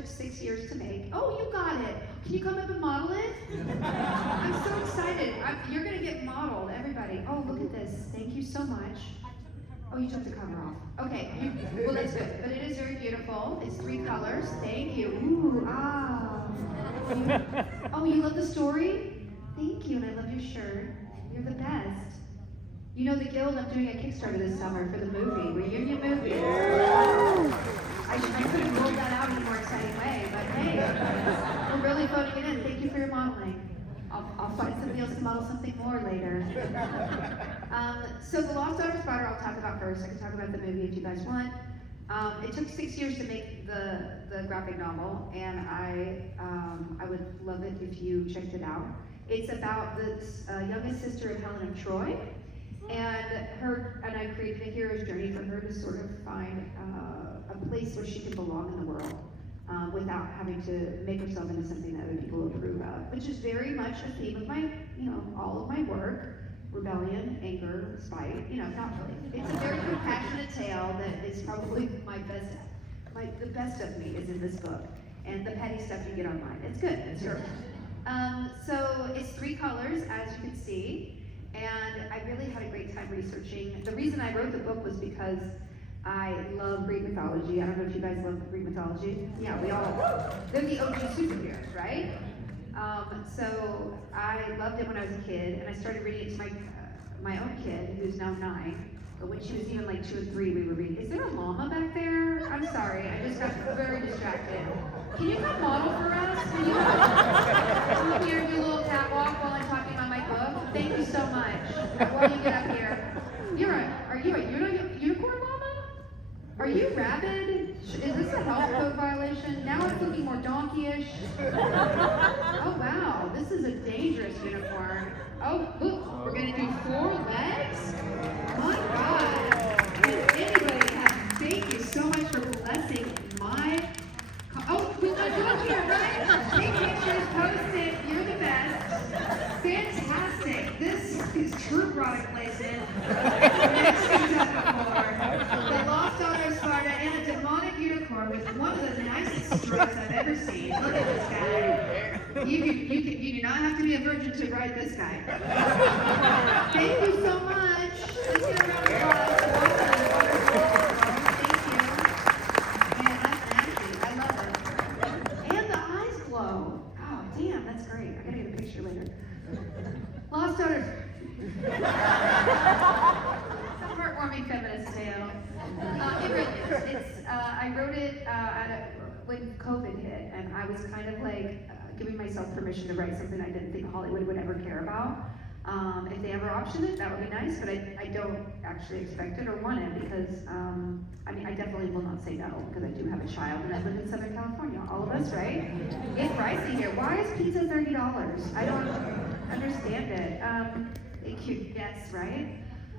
took 6 years to make. Oh, you got it. Can you come up and model it? I'm so excited. You're going to get modeled, everybody. Oh, look at this. Thank you so much. Oh, you took the cover off. Okay, well, that's good. But it is very beautiful. It's 3 colors. Thank you. Ooh, ah. Oh, you love the story? Thank you, and I love your shirt. You're the best. You know the Guild, I'm doing a Kickstarter this summer for the movie, reunion movie. I could have rolled that out in a more exciting way, but hey, we're really phoning it in. Thank you for your modeling. I'll find somebody else to model something more later. So the Lost Daughter Spider I'll talk about first. I can talk about the movie if you guys want. It took 6 years to make the graphic novel, and I would love it if you checked it out. It's about the youngest sister of Helen of Troy, and I created a hero's journey for her to sort of find a place where she can belong in the world without having to make herself into something that other people approve of, which is very much a theme of my, all of my work. Rebellion, anger, spite, not really. It's a very compassionate tale that is probably the best of me is in this book. And the petty stuff you get online. It's good, it's sure. So it's 3 colors, as you can see. And I really had a great time researching. The reason I wrote the book was because I love Greek mythology. I don't know if you guys love Greek mythology. Yeah, we all, they're the OG superheroes, right? So I loved it when I was a kid, and I started reading it to my own kid, who's now 9. But when she was even like 2 and 3, we were reading. Is there a llama back there? I'm sorry, I just got very distracted. Can you come model for us? Can you come here and do a little catwalk while I'm talking about my book? Thank you so much. While you get up here. Are you a unicorn llama? Are you rabid? Is this a health code violation? Now it's looking more donkey-ish. Oh wow, this is a dangerous unicorn. Oh, look, we're gonna do 4 legs? My God. Anybody thank you so much for blessing my, oh, we got you up here, right? Take pictures, post it, you're the best. Fantastic. This is true product placement. Never seen that before. The Lost Daughter of Sparta and a demonic unicorn with one of the nicest strokes I've ever seen. Look at this guy. You do not have to be a virgin to ride this guy. Thank you so much. Let's get a round of applause. Thank you. Man, that's nasty. I love it. And the eyes glow. Oh, damn, that's great. I gotta get a picture later. Lost Daughters. It's a heartwarming feminist tale. It really is. I wrote it when COVID hit, and I was kind of like giving myself permission to write something I didn't think Hollywood would ever care about. If they ever optioned it, that would be nice, but I don't actually expect it or want it because, I definitely will not say no because I do have a child and I live in Southern California. All of us, right? It's pricey here. Why is pizza $30? I don't understand it. Cute, yes, right?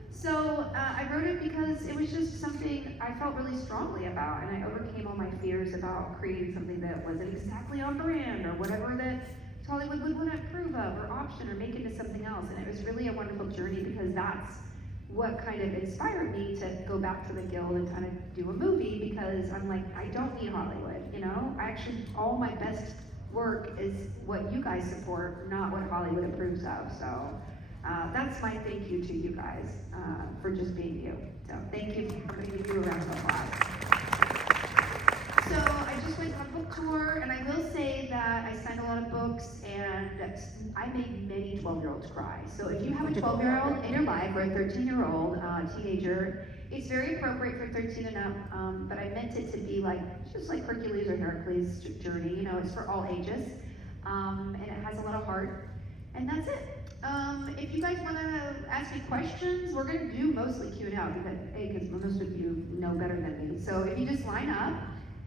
So I wrote it because it was just something I felt really strongly about, and I overcame all my fears about creating something that wasn't exactly on brand or whatever that Hollywood wouldn't approve of or option or make into something else. And it was really a wonderful journey because that's what kind of inspired me to go back to the Guild and kind of do a movie, because I'm like, I don't need Hollywood, all my best work is what you guys support, not what Hollywood approves of. So that's my thank you to you guys for just being you. So thank you for giving you a round of applause. So I just went on a book tour, and I will say that I signed a lot of books, and I made many 12-year-olds cry. So if you have a 12-year-old in your life or a 13-year-old teenager, it's very appropriate for 13 and up, but I meant it to be just like Hercules or Heracles' journey. It's for all ages, and it has a lot of heart, and that's it. If you guys want to ask me questions, we're going to do mostly Q&A because most of you know better than me. So if you just line up,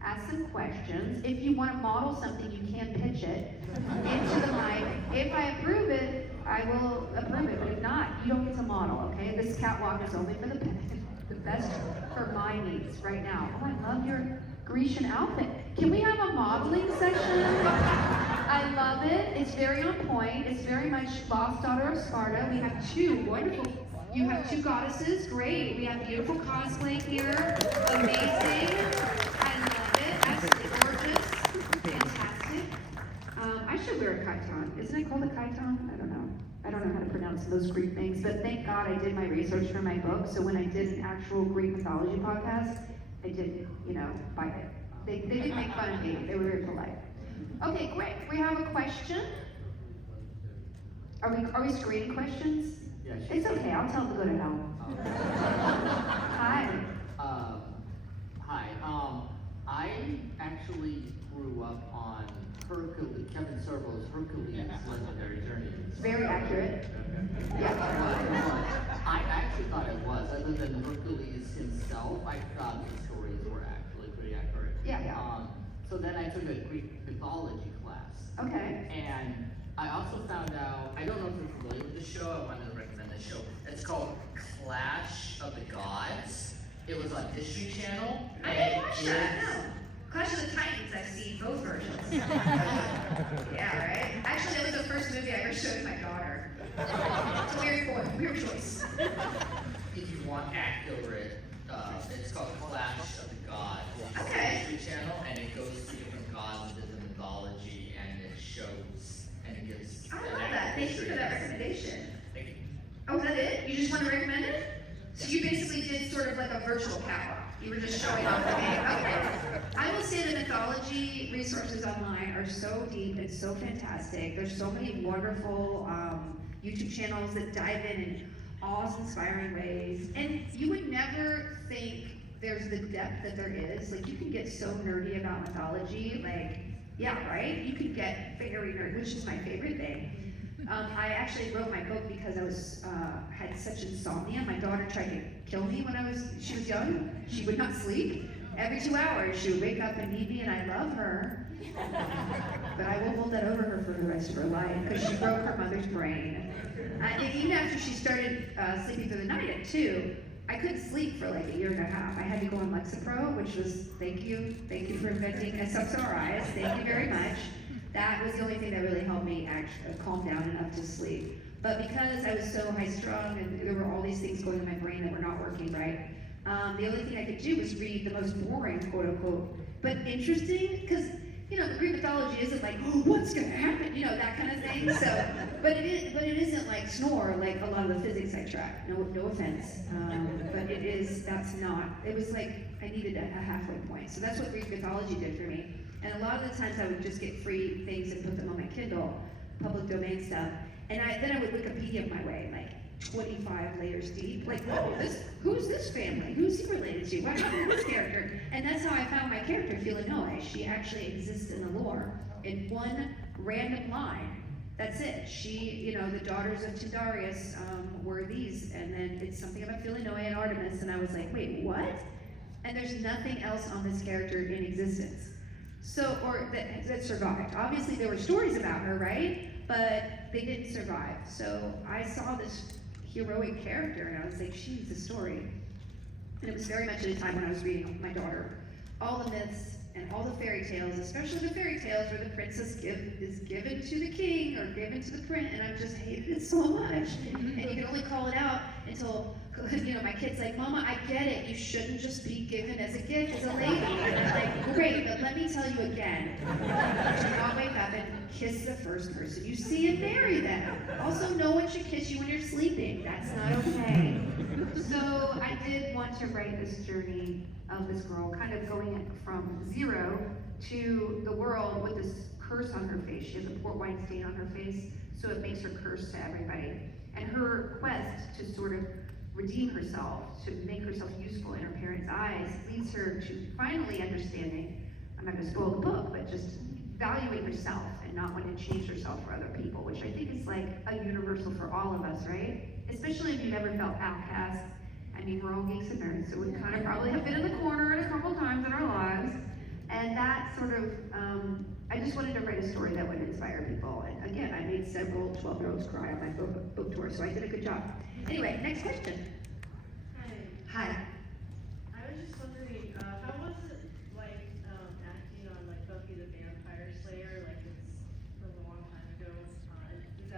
ask some questions. If you want to model something, you can pitch it into the mic. If I approve it, I will approve it. But if not, you don't get to model, okay? This catwalk is only for the best for my needs right now. Oh, I love your Grecian outfit. Can we have a modeling session? I love it. It's very on point. It's very much Lost Daughter of Sparta. We have 2 wonderful, you have 2 goddesses. Great. We have beautiful cosplay here. Amazing. I love it. Absolutely gorgeous. chiton. Isn't it called a chiton? I don't know. I don't know how to pronounce those Greek things, but thank God I did my research for my book, so when I did an actual Greek mythology podcast, I did, bite it. They didn't make fun of me. They were very polite. Okay, great. We have a question. Are we screening questions? Yeah, it's okay. I'll tell them to go to hell. Hi. Hi. I actually grew up on Hercules, Kevin Sorbo's Hercules Legendary Journey. Very accurate. Yeah. I actually thought it was. Other than Hercules himself, I thought the stories were actually pretty accurate. Yeah. So then I took a Greek mythology class. Okay. And I also found out, I don't know if you're familiar with the show, I wanted to recommend the show. It's called Clash of the Gods. It was on History Channel. I didn't watch that, no. Clash of the Titans, I've seen both versions. Yeah, right? Actually, that was the first movie I ever showed my daughter. It's a weird choice. If you want accurate, it's called Clash of the Gods. It's Okay. on History Channel, and it goes through different gods of the mythology, and it shows, and it gives... I love that. Thank you for that recommendation. Thank you. Oh, is that it? You just want to recommend it? So you basically did sort of like a virtual power. You were just showing off the game. Okay. I will say the mythology resources online are so deep and so fantastic. There's so many wonderful YouTube channels that dive in awe-inspiring ways. And you would never think there's the depth that there is. Like, you can get so nerdy about mythology. Like, yeah, right? You can get very nerdy, which is my favorite thing. I actually wrote my book because I had such insomnia. My daughter tried to kill me when she was young. She would not sleep. Every 2 hours, she would wake up and need me, and I love her. But I will hold that over her for the rest of her life, because she broke her mother's brain. And even after she started sleeping through the night at 2, I couldn't sleep for like a year and a half. I had to go on Lexapro, which was, thank you for inventing SSRIs, thank you very much. That was the only thing that really helped me actually calm down enough to sleep. But because I was so high strung and there were all these things going in my brain that were not working right, the only thing I could do was read the most boring, quote unquote, but interesting, because the Greek mythology isn't like, oh, what's gonna happen, that kind of thing. So, but it isn't like snore like a lot of the physics I track. No offense, but it was like I needed a halfway point. So that's what Greek mythology did for me. And a lot of the times I would just get free things and put them on my Kindle, public domain stuff. And then I would Wikipedia my way, like 25 layers deep. Like, who's this family? Who's he related to? What happened to this character? And that's how I found my character, Felicia. She actually exists in the lore in one random line. That's it. She, the daughters of Tyndareus were these. And then it's something about Felicia and Artemis. And I was like, wait, what? And there's nothing else on this character in existence. So, or that survived. Obviously there were stories about her, right? But they didn't survive. So I saw this heroic character and I was like, she's the story. And it was very much at a time when I was reading with my daughter all the myths and all the fairy tales, especially the fairy tales where the princess is given to the king or given to the prince, and I just hated it so much. And you can only call it out until, my kid's like, Mama, I get it. You shouldn't just be given as a gift as a lady. And I'm like, great, but let me tell you again. Do not wake up and kiss the first person you see and marry them. Also, no one should kiss you when you're sleeping. That's not okay. So I did want to write this journey of this girl, kind of going from zero to the world with this curse on her face. She has a port wine stain on her face, so it makes her cursed to everybody. And her quest to sort of redeem herself, to make herself useful in her parents' eyes, leads her to finally understanding, I'm not going to spoil the book, but just valuing herself and not wanting to change herself for other people, which I think is like a universal for all of us, right? Especially if you've ever felt outcast. I mean, we're all geeks and nerds, so we kind of probably have been in the corner a couple times in our lives. And that sort of, I just wanted to write a story that would inspire people. And again, I made several 12-year-olds cry on my book tour, so I did a good job. Anyway, next question. Hi. I was just wondering, how was it like acting on like Buffy the Vampire Slayer? Like it's from a long time ago. Did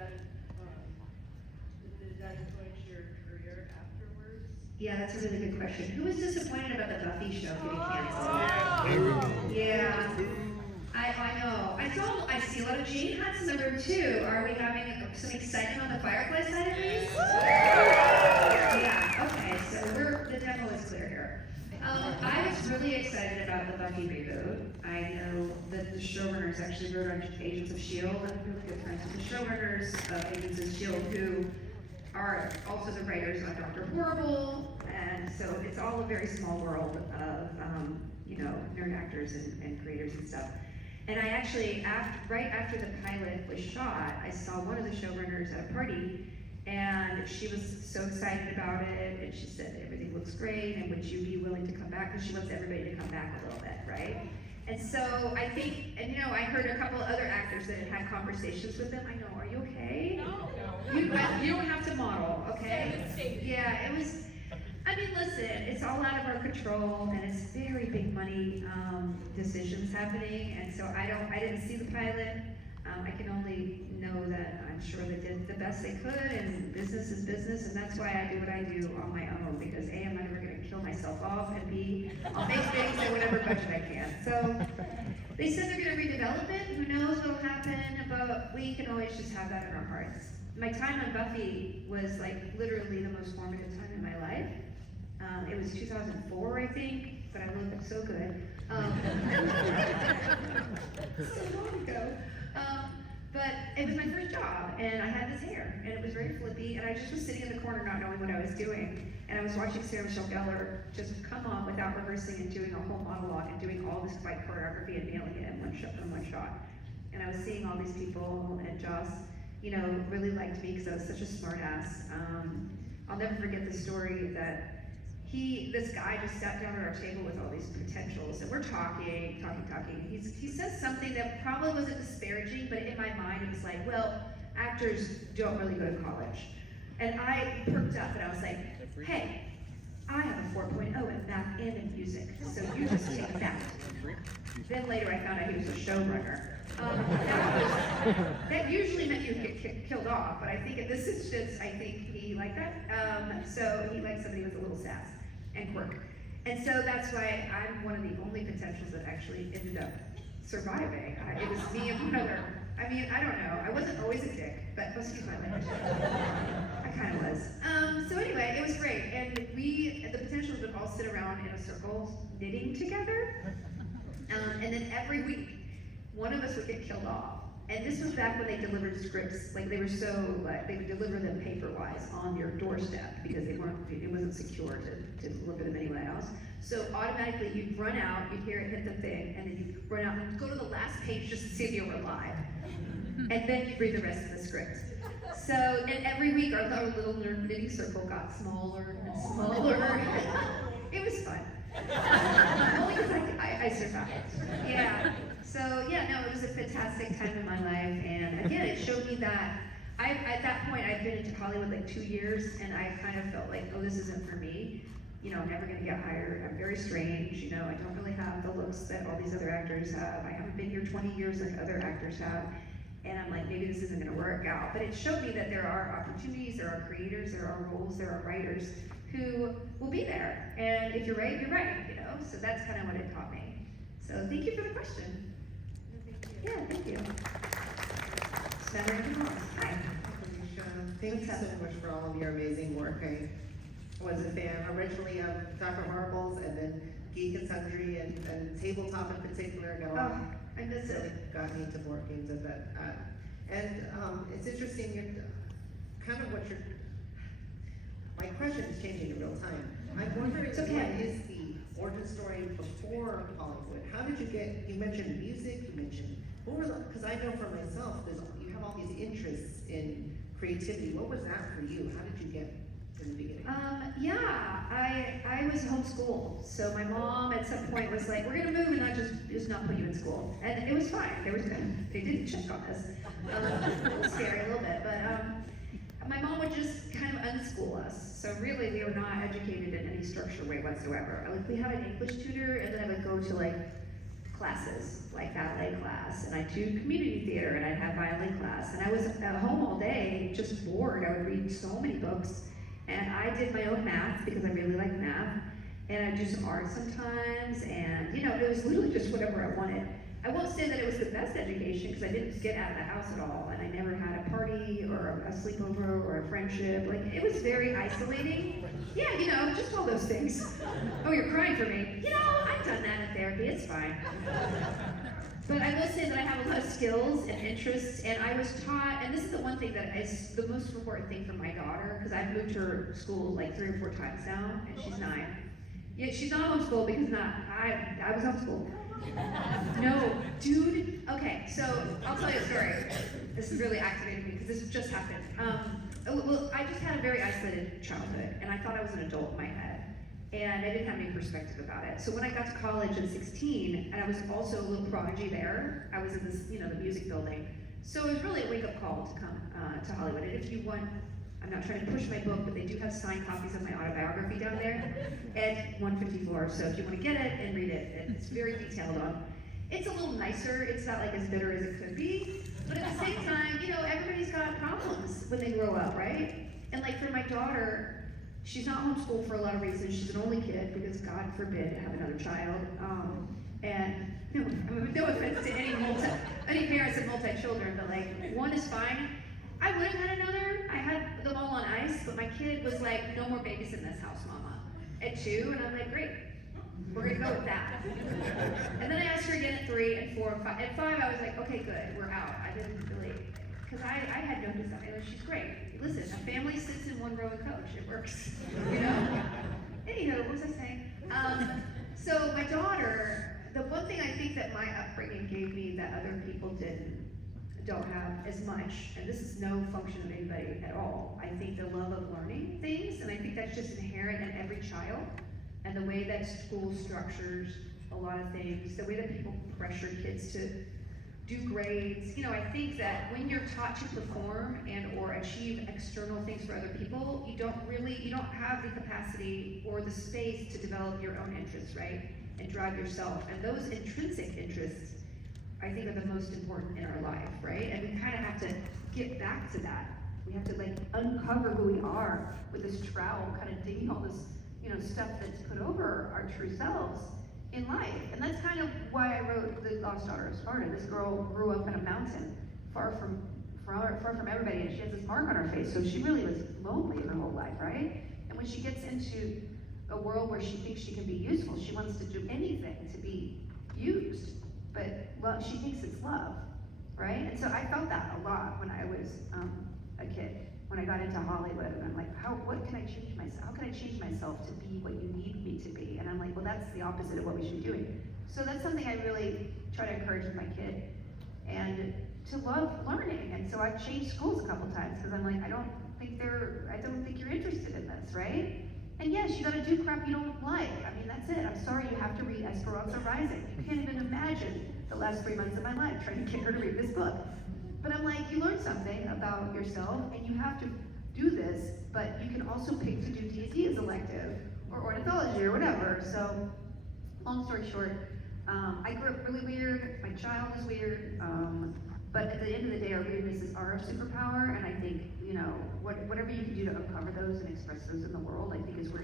that influence your career afterwards? Yeah, that's a really good question. Who was disappointed about the Buffy show getting canceled? Yeah. I know. I I see a lot of Jane hats in the room too. Are we having some excitement on the Firefly side of things? Yeah, okay, so the demo is clear here. I was really excited about the Buffy reboot. I know that the showrunners actually wrote on Agents of S.H.I.E.L.D. I'm really good friends with the showrunners of Agents of S.H.I.E.L.D. who are also the writers on Dr. Horrible, and so it's all a very small world of, nerd actors and creators and stuff. And I actually, right after the pilot was shot, I saw one of the showrunners at a party, and she was so excited about it, and she said, everything looks great, and would you be willing to come back? Because she wants everybody to come back a little bit, right? And so I think, I heard a couple of other actors that had conversations with them. I know, are you okay? No. You don't have to model, okay? Yeah, it was, listen, it's all out of our control, and it's very big money decisions happening, and so I didn't see the pilot. I can only know that I'm sure they did the best they could, and business is business, and that's why I do what I do on my own, because A, I'm never gonna kill myself off, and B, I'll make things at whatever budget I can. So, they said they're gonna redevelop it, who knows what'll happen, but we can always just have that in our hearts. My time on Buffy was literally the most formative time in my life. It was 2004, I think, but I look so good. So long ago. But it was my first job, and I had this hair, and it was very flippy, and I just was sitting in the corner not knowing what I was doing. And I was watching Sarah Michelle Gellar just come on without rehearsing and doing a whole monologue and doing all this fight choreography and nailing it in one shot. And I was seeing all these people, and Joss, really liked me because I was such a smart ass. I'll never forget the story that this guy just sat down at our table with all these potentials, and we're talking. He says something that probably wasn't disparaging, but in my mind it was like, well, actors don't really go to college. And I perked up and I was like, hey, I have a 4.0 in math and in music, so you just take that. Then later I found out he was a showrunner. That usually meant you get killed off, but I think in this instance, I think he liked that. So he liked somebody with a little sass and quirk. And so that's why I'm one of the only potentials that actually ended up surviving. It was me and another. I don't know. I wasn't always a dick, but excuse my language. I kind of was. So anyway, it was great. And the potentials would all sit around in a circle knitting together. And then every week, one of us would get killed off. And this was back when they delivered scripts, they were they would deliver them paper-wise on your doorstep because it wasn't secure to deliver them anywhere else. So automatically you'd run out, you'd hear it hit the thing, and then you'd run out and go to the last page just to see if you were alive. And then you'd read the rest of the script. So, and every week our little knitting circle got smaller and smaller. It was fun. Only because I survived. Yeah. So it was a fantastic time in my life, and again, it showed me that at that point I'd been into Hollywood 2 years, and I kind of felt like, oh, this isn't for me. I'm never gonna get hired. I'm very strange. I don't really have the looks that all these other actors have. I haven't been here 20 years like other actors have, and I'm like, maybe this isn't gonna work out. But it showed me that there are opportunities, there are creators, there are roles, there are writers who will be there. And if you're right, you're right. So that's kind of what it taught me. So thank you for the question. Yeah, thank you. Senator Moss. Hi. Thank you so much for all of your amazing work. I was a fan originally of Dr. Horrible's, and then Geek and Sundry, and Tabletop in particular. I miss it. Got me into board games of that. It's interesting, my question is changing in real time. I'm wondering, what is the origin story before Hollywood? How did you mentioned music, because I know for myself, you have all these interests in creativity. What was that for you? How did you get in the beginning? I was homeschooled. So my mom at some point was like, we're gonna move and just not put you in school. And it was fine. They didn't check on us. A little scary a little bit, but my mom would just kind of unschool us. So really, we were not educated in any structured way whatsoever. We had an English tutor, and then I would go to classes, like ballet class, and I'd do community theater, and I'd have violin class. And I was at home all day, just bored. I would read so many books, and I did my own math because I really like math, and I'd do some art sometimes, and it was literally just whatever I wanted. I won't say that it was was the best education because I didn't get out of the house at all, and I never had a party or a sleepover or a friendship. Like, it was very isolating. Yeah, you know, just all those things. Oh, you're crying for me. You know, I've done that in therapy, it's fine. But I will say that I have a lot of skills and interests, and I was taught, and this is the one thing that is the most important thing for my daughter, because I've moved her school like 3 or 4 times now, and she's 9. Yeah, she's not homeschooled because I was homeschooled. No, dude. Okay, so I'll tell you a story. This has really activated me because this just happened. Well, I just had a very isolated childhood, and I thought I was an adult in my head, and I didn't have any perspective about it. So when I got to college at 16, and I was also a little prodigy there, I was in this, you know, the music building. So it was really a wake-up call to come to Hollywood. And if you want, I'm not trying to push my book, but they do have signed copies of my autobiography down there at 154. So if you want to get it and read it, it's very detailed on. It's a little nicer. It's not like as bitter as it could be, but at the same time, you know, everybody's got problems when they grow up, right? And like for my daughter, she's not homeschooled for a lot of reasons. She's an only kid because God forbid to have another child. And no offense to any parents of multi-children, but like one is fine. I would have had another. I had them all on ice, but my kid was like, no more babies in this house, mama. At 2, and I'm like, great, we're gonna go with that. And then I asked her again at 3 and 4 and 5. At 5, I was like, okay, good, we're out. I didn't really, because I had no desire. She's great. Listen, a family sits in one row and coach. It works, you know? Anywho, what was I saying? So my daughter, the one thing I think that my upbringing gave me that other people don't have as much, and this is no function of anybody at all. I think the love of learning things, and I think that's just inherent in every child, and the way that school structures a lot of things, the way that people pressure kids to do grades. You know, I think that when you're taught to perform and or achieve external things for other people, you don't have the capacity or the space to develop your own interests, right? And drive yourself. And those intrinsic interests, I think, are the most important in our life, right? And we kind of have to get back to that. We have to like uncover who we are with this trowel, kind of digging all this, you know, stuff that's put over our true selves in life. And that's kind of why I wrote The Lost Daughter of Sparta. This girl grew up in a mountain, far from everybody, and she has this mark on her face, so she really was lonely her whole life, right? And when she gets into a world where she thinks she can be useful, she wants to do anything to be used. But well, she thinks it's love, right? And so I felt that a lot when I was a kid. When I got into Hollywood, and I'm like, what can I change myself? How can I change myself to be what you need me to be? And I'm like, well, that's the opposite of what we should be doing. So that's something I really try to encourage with my kid, and to love learning. And so I've changed schools a couple times because I'm like, I don't think you're interested in this, right? And yes, you gotta do crap you don't like. I mean, that's it. I'm sorry you have to read Esperanza Rising. You can't even imagine the last 3 months of my life trying to get her to read this book. But I'm like, you learn something about yourself, and you have to do this, but you can also pick to do D&D as elective, or ornithology, or whatever. So, long story short, I grew up really weird, my child is weird, but at the end of the day, our weirdness is our superpower, and I think, you know, whatever you can do to uncover those and express those in the world, I think is where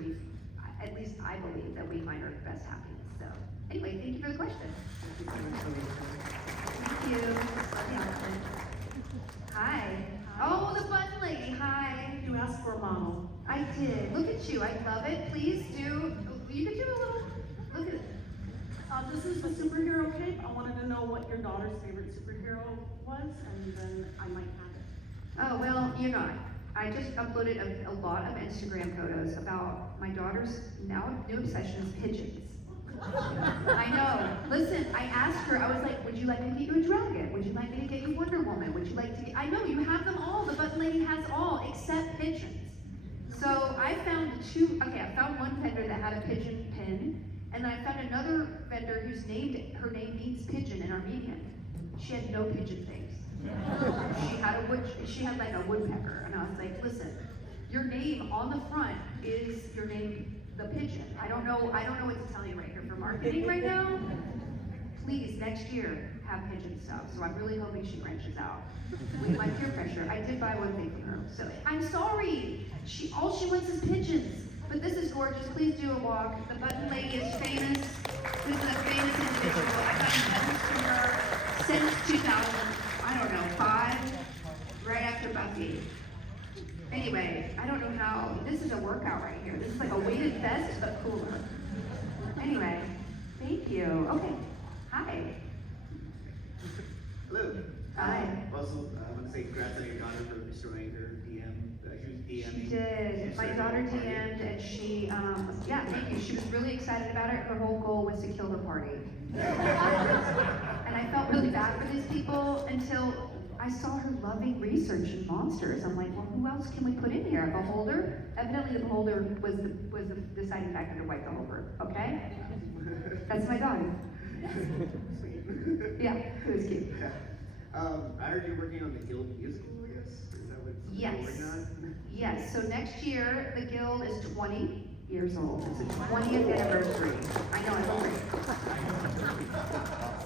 at least I believe that we find our best happiness. So, anyway, thank you for the question. Thank you. Hi. Oh, the button lady, hi. You asked for a model. I did. Look at you, I love it. Please do, you can do a little, look at it. This is the superhero cape. I wanted to know what your daughter's favorite superhero was, and then I might have it. Oh, well, you're not. I just uploaded a lot of Instagram photos about my daughter's new obsession is pigeons. I know. Listen, I asked her, I was like, would you like me to get you a dragon? Would you like me to get you Wonder Woman? Would you like to get, I know, you have them all. The button lady has all, except pigeons. So I found I found one vendor that had a pigeon pin, and then I found another vendor her name means pigeon in Armenian. She had no pigeon things. She had like a woodpecker, and I was like, listen, your name on the front is your name, the pigeon. I don't know what to tell you right here for marketing right now. Please, next year, have pigeon stuff. So I'm really hoping she branches out with my peer pressure. I did buy one thing from her. So I'm sorry. All she wants is pigeons. But this is gorgeous. Please do a walk. The button lady is famous. This is a famous individual. I got in touch with her since 2005, right after Buffy. Anyway, I don't know how, this is a workout right here. This is like a weighted vest, but cooler. Anyway, thank you. Okay, hi. Hello. Hi. Also, I want to say congrats on your daughter for destroying her DM. She was DMing. She did. My daughter DM'd and she, yeah, thank you. She was really excited about it. Her whole goal was to kill the party. And I felt really bad for these people until I saw her loving research in monsters. I'm like, well, who else can we put in here? A beholder? Evidently the beholder was the deciding factor to wipe the holder, okay? That's my daughter. Sweet. Yeah, it was cute. Yeah. I heard you're working on the Guild musical, I guess? Is that what Yes. you're working on? Yes, so next year, the Guild is 20 years old. It's the 20th anniversary. I know, it's great.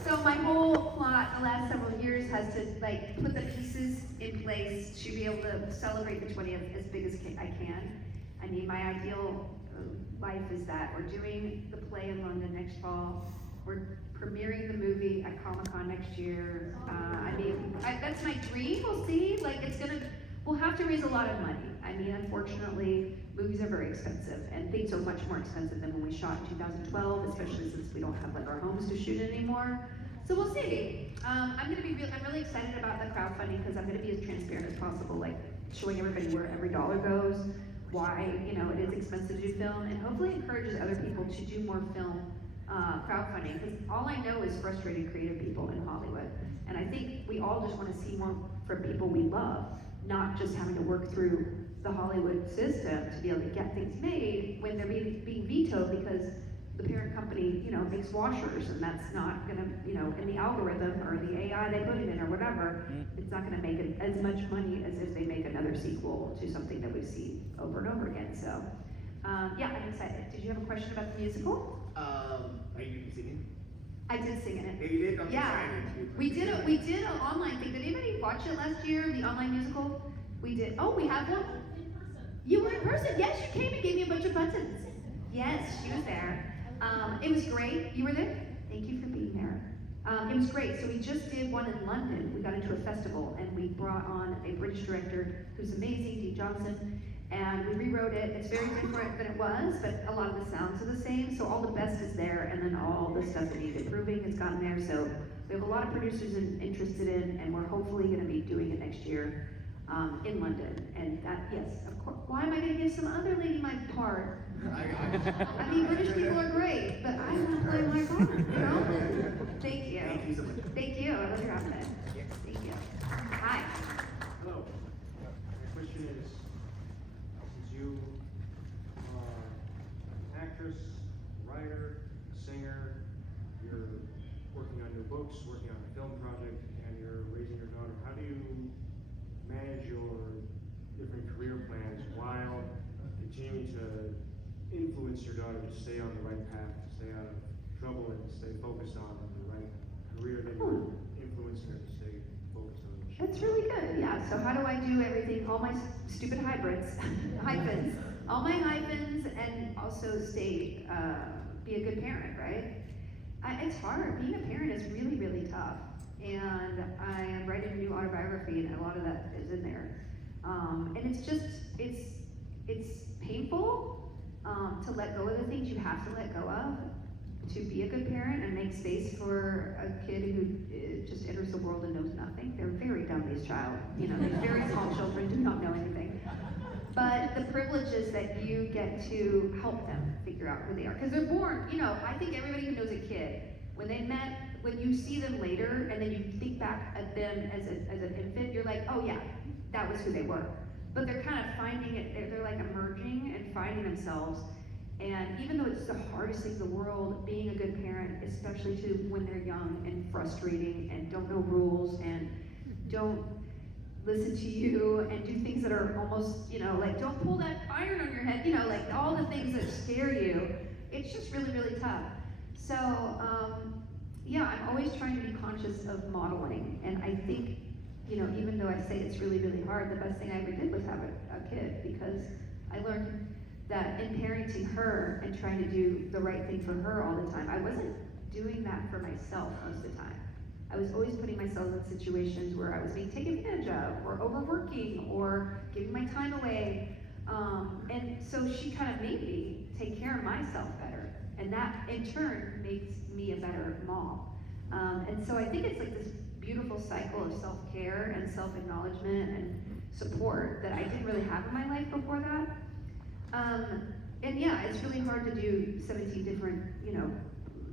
So my whole plot the last several years has to like put the pieces in place to be able to celebrate the 20th as big as I can. I mean, my ideal life is that we're doing the play in London next fall. We're premiering the movie at Comic-Con next year. That's my dream. We'll see. Like, we'll have to raise a lot of money. I mean, unfortunately, movies are very expensive, and things are much more expensive than when we shot in 2012, especially since we don't have like our homes to shoot anymore. So we'll see. I'm really excited about the crowdfunding because I'm gonna be as transparent as possible, like showing everybody where every dollar goes, why it is expensive to do film, and hopefully encourages other people to do more film crowdfunding, because all I know is frustrated creative people in Hollywood. And I think we all just want to see more from people we love, not just having to work through the Hollywood system to be able to get things made when they're being vetoed because the parent company, makes washers, and that's not gonna, in the algorithm or the AI they put it in or whatever, it's not gonna make as much money as if they make another sequel to something that we see over and over again. So, yeah, I'm excited. Did you have a question about the musical? Are you singing? I did sing in it. Yeah, you did? Okay, Yeah, sorry. we did an online thing. Did anybody watch it last year, the online musical? We did. Oh, we have one? You were in person. Yes, you came and gave me a bunch of buttons. Yes, she was there. It was great. You were there? Thank you for being there. It was great. So we just did one in London. We got into a festival and we brought on a British director who's amazing, Dee Johnson, and we rewrote it. It's very different than it was, but a lot of the sounds are the same. So all the best is there, and then all the stuff that needs improving has gotten there. So we have a lot of producers interested in, and we're hopefully going to be doing it next year in London. And that, yes, of course. Why am I going to give some other lady my part? I mean, British people are great, but I want to play my part, Thank you. Thank you so much. Thank you. I love your outfit. Thank you. Hi. Hello. My question is, since you are an actress, writer, singer, you're working on new books, working on a film project, and you're raising your daughter, how do you manage your different career plans while continuing to influence your daughter to stay on the right path, to stay out of trouble, and to stay focused on the right career that you're influencing her to stay focused on? That's really good. Yeah. So how do I do everything, all my stupid hybrids, hyphens, all my hyphens, and also stay, be a good parent, right? It's hard. Being a parent is really, really tough. And I am writing a new autobiography, and a lot of that is in there. And it's just, it's painful to let go of the things you have to let go of, to be a good parent and make space for a kid who just enters the world and knows nothing. They're very dumb, these these very small children do not know anything. But the privilege is that you get to help them figure out who they are. Because they're born, I think everybody who knows a kid, when you see them later and then you think back at them as an infant, you're like, oh yeah, that was who they were. But they're kind of finding it, they're like emerging and finding themselves. And even though it's the hardest thing in the world, being a good parent, especially to when they're young and frustrating and don't know rules and don't listen to you and do things that are almost, like don't pull that iron on your head, like all the things that scare you, it's just really, really tough. So, yeah, I'm always trying to be conscious of modeling. And I think, even though I say it's really, really hard, the best thing I ever did was have a kid, because I learned that in parenting her and trying to do the right thing for her all the time, I wasn't doing that for myself most of the time. I was always putting myself in situations where I was being taken advantage of, or overworking, or giving my time away. And so she kind of made me take care of myself better. And that, in turn, makes me a better mom. And so I think it's like this beautiful cycle of self-care and self-acknowledgement and support that I didn't really have in my life before that. And yeah, it's really hard to do 17 different,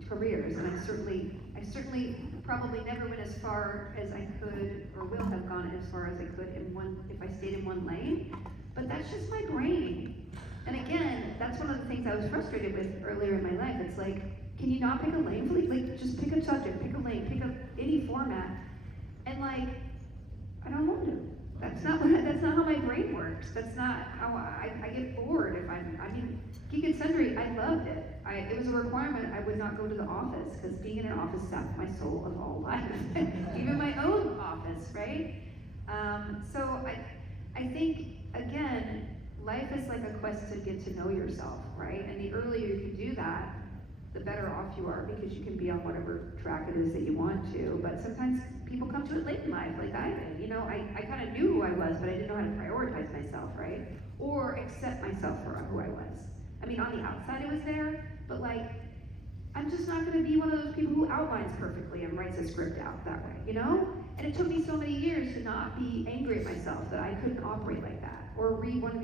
careers, and I certainly probably never went as far as I could, or will have gone as far as I could if I stayed in one lane, but that's just my brain. And again, that's one of the things I was frustrated with earlier in my life. It's like, can you not pick a lane, please? Like, just pick a subject, pick a lane, pick up any format, and like, I don't want to. That's not how my brain works. That's not how I get bored if I mean, Geek and Sundry, I loved it. It was a requirement I would not go to the office, because being in an office sapped my soul of all life. Even my own office, right? So I think, again, life is like a quest to get to know yourself, right? And the earlier you can do that, the better off you are, because you can be on whatever track it is that you want to. But sometimes people come to it late in life, like I did. I kind of knew who I was, but I didn't know how to prioritize myself, right? Or accept myself for who I was. I mean, on the outside it was there, but like, I'm just not going to be one of those people who outlines perfectly and writes a script out that way, And it took me so many years to not be angry at myself that I couldn't operate like that, or read one of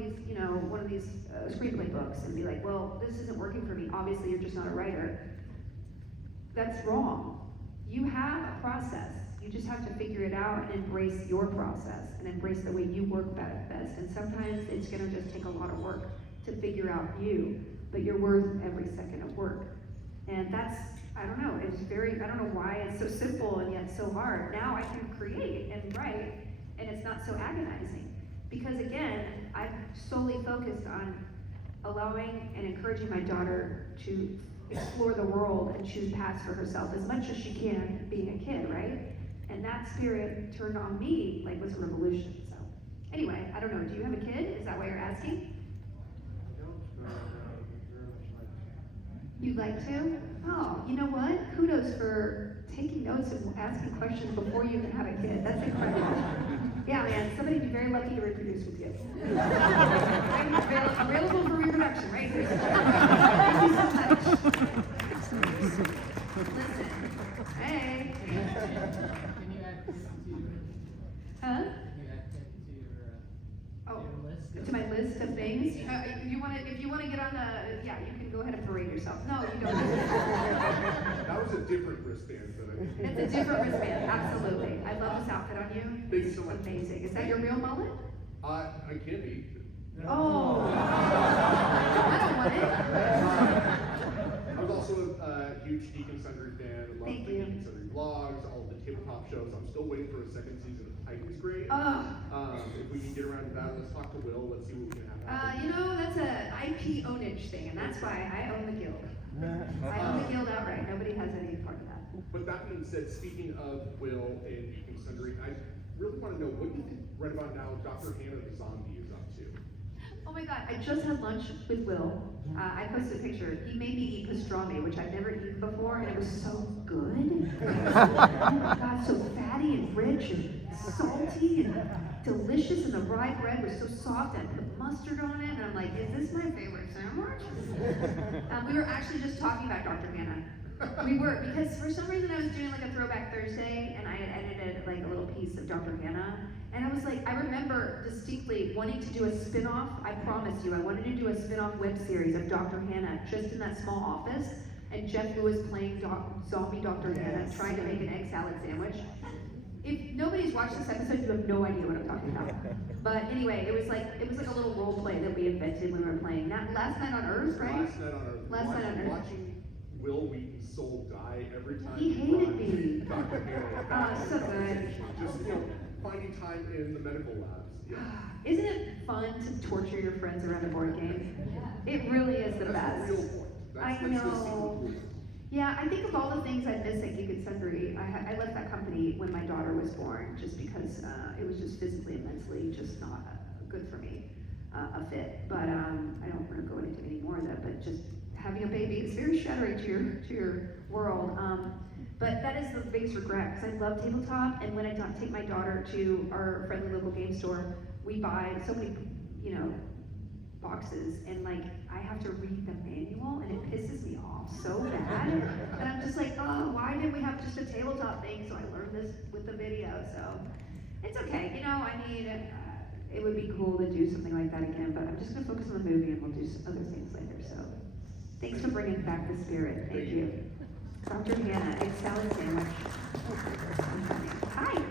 these screenplay books and be like, well, this isn't working for me. Obviously, you're just not a writer. That's wrong. You have a process. You just have to figure it out and embrace your process and embrace the way you work best. And sometimes it's going to just take a lot of work to figure out you, but you're worth every second of work. And that's, I don't know, I don't know why it's so simple and yet so hard. Now I can create and write, and it's not so agonizing. Because again, I've solely focused on allowing and encouraging my daughter to explore the world and choose paths for herself as much as she can being a kid, right? And that spirit turned on me like was a revolution. So anyway, I don't know, do you have a kid? Is that why you're asking? I don't, very much like it. You'd like to? Oh, you know what? Kudos for taking notes and asking questions before you even have a kid. That's incredible. Yeah, man, somebody would be very lucky to reproduce with you. I'm available for reproduction right here. Thank you so much. Listen, hey. Can you add kids to your, Huh? can you add kids to your, Oh, your list? to my list of things? If you want to get on the, yeah, you can go ahead and parade yourself. No, you don't. That was a different wristband that I. It's a different wristband, absolutely. I love this outfit on you. Thank you so much. Amazing. Is that your real mullet? I can be. Oh. I don't want it. I was also a huge Geek and Sundry fan. I love Thank the you. Geek and Sundry vlogs, all of the tabletop shows. I'm still waiting for a second season of Titans Grade. Oh. If we can get around to that, let's talk to Will. Let's see what we can have happen. That's an IP ownage thing, and that's why I own the guild. I own the guild outright. Nobody has any part of that. But that being said, speaking of Will and Geek and Sundry, I really want to know what you think right about now Dr. Hannah the Zombie is up to. Oh my god, I just had lunch with Will. I posted a picture. He made me eat pastrami, which I've never eaten before, and it was so good. Oh my god, so fatty and rich and salty and delicious, and the rye bread was so soft, and I put mustard on it, and I'm like, is this my favorite sandwich? We were actually just talking about Dr. Hannah. We were, because for some reason I was doing like a Throwback Thursday, and I had edited like a little piece of Dr. Hannah, and I was like, I remember distinctly wanting to do a spin-off. I promise you, I wanted to do a spin-off web series of Dr. Hannah just in that small office, and Jeff Lewis playing zombie Dr. Hannah, trying to make an egg salad sandwich. If nobody's watched this episode, you have no idea what I'm talking about. But anyway, it was like a little role play that we invented when we were playing. That Last Night on Earth, right? Last Night on Earth. Last Night on Earth. Watching Will Wheaton's soul die every time He hated brought me. Dr. Hannah. Oh, so good. Just, finding time in the medical labs. Yeah. Isn't it fun to torture your friends around a board game? It really is the That's best. the real point. I That's the know. secret point. Yeah, I think of all the things I miss at Geek and Sundry. I left that company when my daughter was born, just because it was just physically and mentally just not good for me, a fit. But I don't want to go into any more of that. But just having a baby is very shattering to your world. But that is the biggest regret, because I love tabletop, and when I take my daughter to our friendly local game store, we buy so many, you know, boxes, and like, I have to read the manual, and it pisses me off so bad. And I'm just like, oh, why didn't we have just a tabletop thing? So I learned this with the video, so it's okay. You know, I mean, it would be cool to do something like that again, but I'm just gonna focus on the movie, and we'll do some other things later, so. Thanks for bringing back the spirit, thank you. Dr. Hannah, egg salad sandwich. Hi.